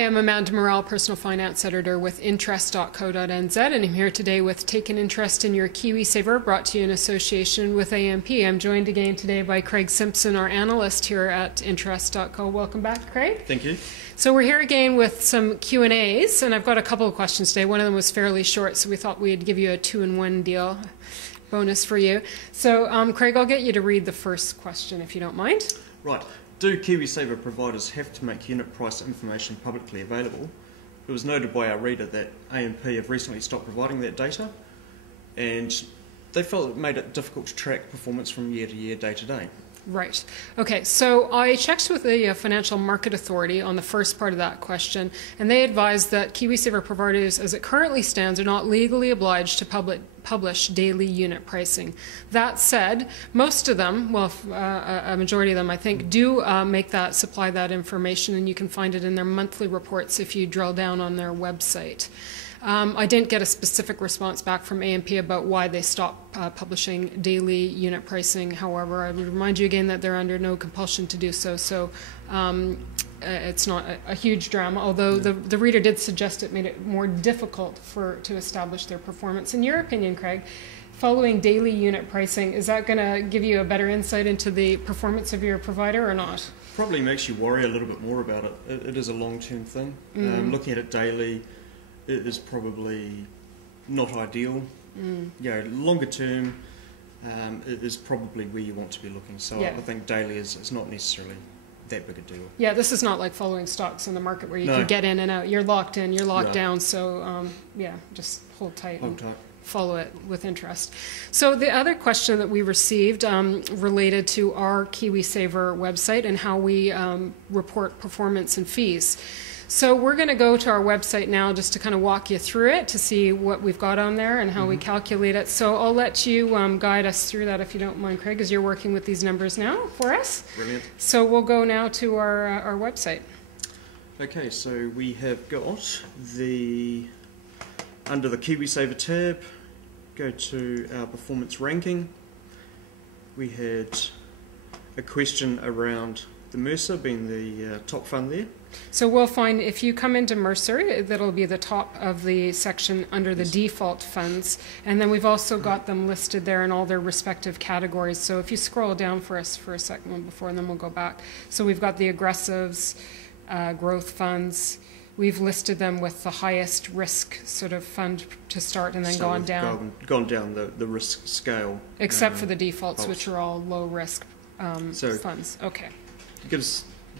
I'm Amanda Morrall, Personal Finance Editor with Interest.co.nz, and I'm here today with Take an Interest in Your KiwiSaver, brought to you in association with AMP. I'm joined again today by Craig Simpson, our analyst here at Interest.co. Welcome back, Craig. Thank you. So we're here again with some Q&As, and I've got a couple of questions today. One of them was fairly short, so we thought we'd give you a two-in-one deal bonus for you. So, Craig, I'll get you to read the first question, if you don't mind. Right. Do KiwiSaver providers have to make unit price information publicly available? It was noted by our reader that AMP have recently stopped providing that data, and they felt it made it difficult to track performance from year to year, day to day. Right. Okay, so I checked with the Financial Market Authority on the first part of that question, and they advised that KiwiSaver providers, as it currently stands, are not legally obliged to publish daily unit pricing. That said, most of them, well, a majority of them, I think, do supply that information, and you can find it in their monthly reports if you drill down on their website. I didn't get a specific response back from AMP about why they stopped publishing daily unit pricing. However, I would remind you again that they're under no compulsion to do so. So it's not a huge drama, although the reader did suggest it made it more difficult to establish their performance. In your opinion, Craig, following daily unit pricing, is that going to give you a better insight into the performance of your provider or not? Probably makes you worry a little bit more about it. It is a long-term thing. Looking at it daily, it is probably not ideal. You know, longer term, it is probably where you want to be looking. So I think daily is not necessarily that big a deal. Yeah, this is not like following stocks in the market where you can get in and out. You're locked in, you're locked down. So yeah, just hold tight. Follow it with interest. So the other question that we received related to our KiwiSaver website and how we report performance and fees. So we're going to go to our website now just to kind of walk you through it to see what we've got on there and how we calculate it. So I'll let you guide us through that if you don't mind, Craig, as you're working with these numbers now for us. Brilliant. So we'll go now to our website. Okay, so we have got under the KiwiSaver tab, go to our performance ranking. We had a question around the Mercer being the top fund there. So we'll find, if you come into Mercer, that'll be the top of the section under the default funds. And then we've also got them listed there in all their respective categories. So if you scroll down for us for a second before, and then we'll go back. So we've got the aggressives, growth funds. We've listed them with the highest risk sort of fund to start, and then gone down. Gone down the risk scale. Except for the defaults, which are all low risk funds. Okay.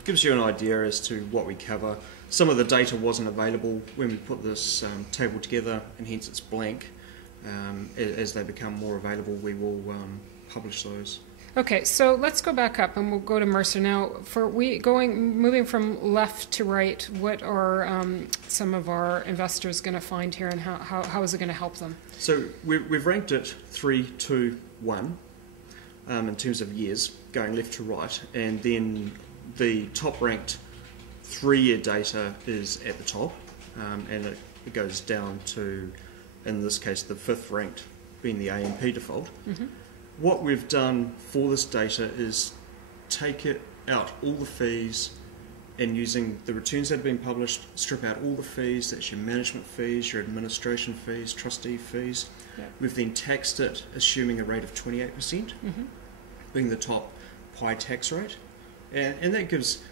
Gives you an idea as to what we cover. Some of the data wasn't available when we put this table together, and hence it's blank. As they become more available, we will publish those. Okay, so let's go back up and we'll go to Mercer now. Moving from left to right, what are some of our investors going to find here, and how is it going to help them? So we've ranked it 3, 2, 1 in terms of years, going left to right, and then the top ranked 3-year data is at the top, and it goes down to, in this case, the 5th ranked being the AMP default. What we've done for this data is take out all the fees, and using the returns that have been published, strip out all the fees. That's your management fees, your administration fees, trustee fees. We've then taxed it assuming a rate of 28%, being the top high tax rate. And that gives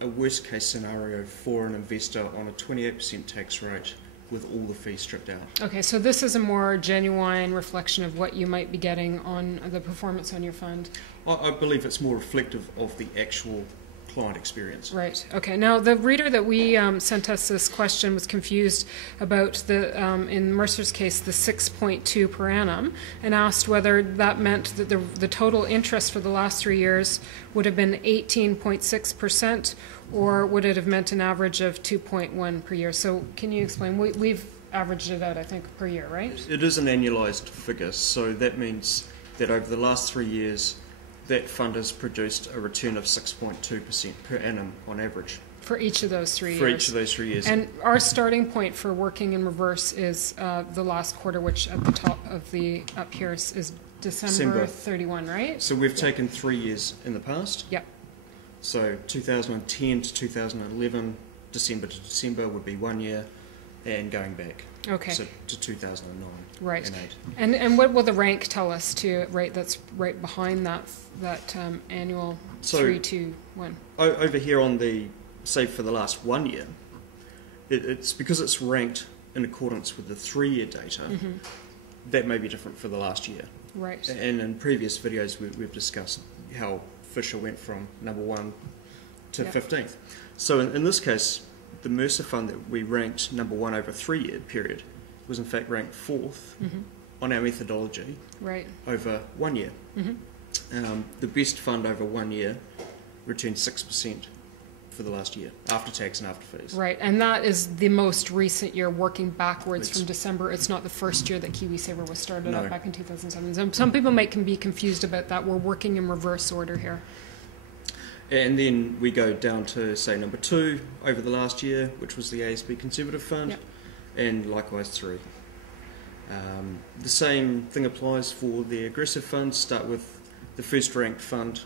a worst case scenario for an investor on a 28% tax rate with all the fees stripped out. Okay, so this is a more genuine reflection of what you might be getting on the performance on your fund? I believe it's more reflective of the actual client experience. Right. Okay. Now, the reader that we sent us this question was confused about in Mercer's case, the 6.2 per annum, and asked whether that meant that the total interest for the last 3 years would have been 18.6%, or would it have meant an average of 2.1 per year? So, can you explain? We've averaged it out, I think, per year, right? It is an annualized figure, so that means that over the last 3 years, that fund has produced a return of 6.2% per annum on average. For each of those 3 years? For each of those 3 years. And our starting point for working in reverse is the last quarter, which at the top of up here is December 31, right? So we've taken 3 years in the past. Yep. So 2010 to 2011, December to December would be 1 year, and going back. Okay. So to 2009. Right. And 8. And what will the rank tell us to right? That's right behind that annual So 3, 2, 1. Over here on the say for the last 1 year, it's because it's ranked in accordance with the 3-year data. That may be different for the last year. Right. And in previous videos, we've discussed how Fisher went from number 1 to 15th. So in this case, the Mercer Fund that we ranked number 1 over a 3-year period was in fact ranked 4th on our methodology over 1 year. The best fund over 1 year returned 6% for the last year, after tax and after fees. Right, and that is the most recent year, working backwards from December. It's not the first year that KiwiSaver was started up back in 2007. Some people can be confused about that. We're working in reverse order here. And then we go down to, say, number 2 over the last year, which was the ASB Conservative Fund, and likewise 3. The same thing applies for the aggressive funds. Start with the first ranked fund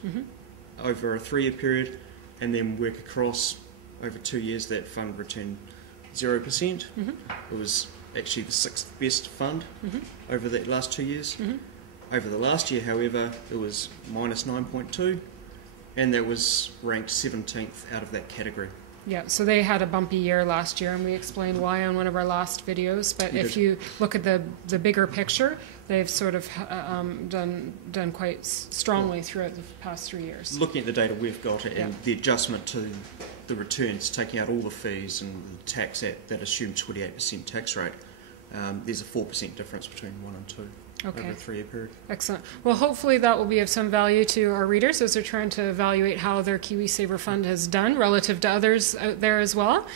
over a 3-year period, and then work across over 2 years. That fund returned 0%. It was actually the 6th best fund over that last 2 years. Over the last year, however, it was minus 9.2, and that was ranked 17th out of that category. Yeah, so they had a bumpy year last year, and we explained why on one of our last videos. But if you look at the bigger picture, they've sort of done quite strongly throughout the past 3 years. Looking at the data we've got and the adjustment to the returns, taking out all the fees and the tax at that assumed 28% tax rate, there's a 4% difference between 1 and 2. Over a 3-year period. Excellent. Well, hopefully that will be of some value to our readers as they're trying to evaluate how their KiwiSaver fund has done relative to others out there as well.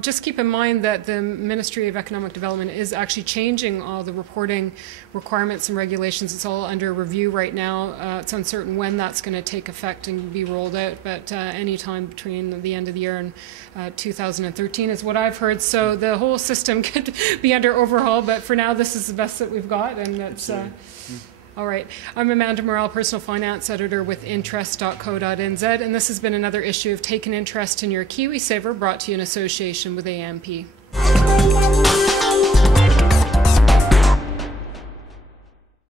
Just keep in mind that the Ministry of Economic Development is actually changing all the reporting requirements and regulations. It's all under review right now. It's uncertain when that's going to take effect and be rolled out, but any time between the end of the year and 2013 is what I've heard. So the whole system could be under overhaul, but for now this is the best that we've got, and that's all right. I'm Amanda Morrall, Personal Finance Editor with interest.co.nz, and this has been another issue of Take an Interest in Your KiwiSaver, brought to you in association with AMP.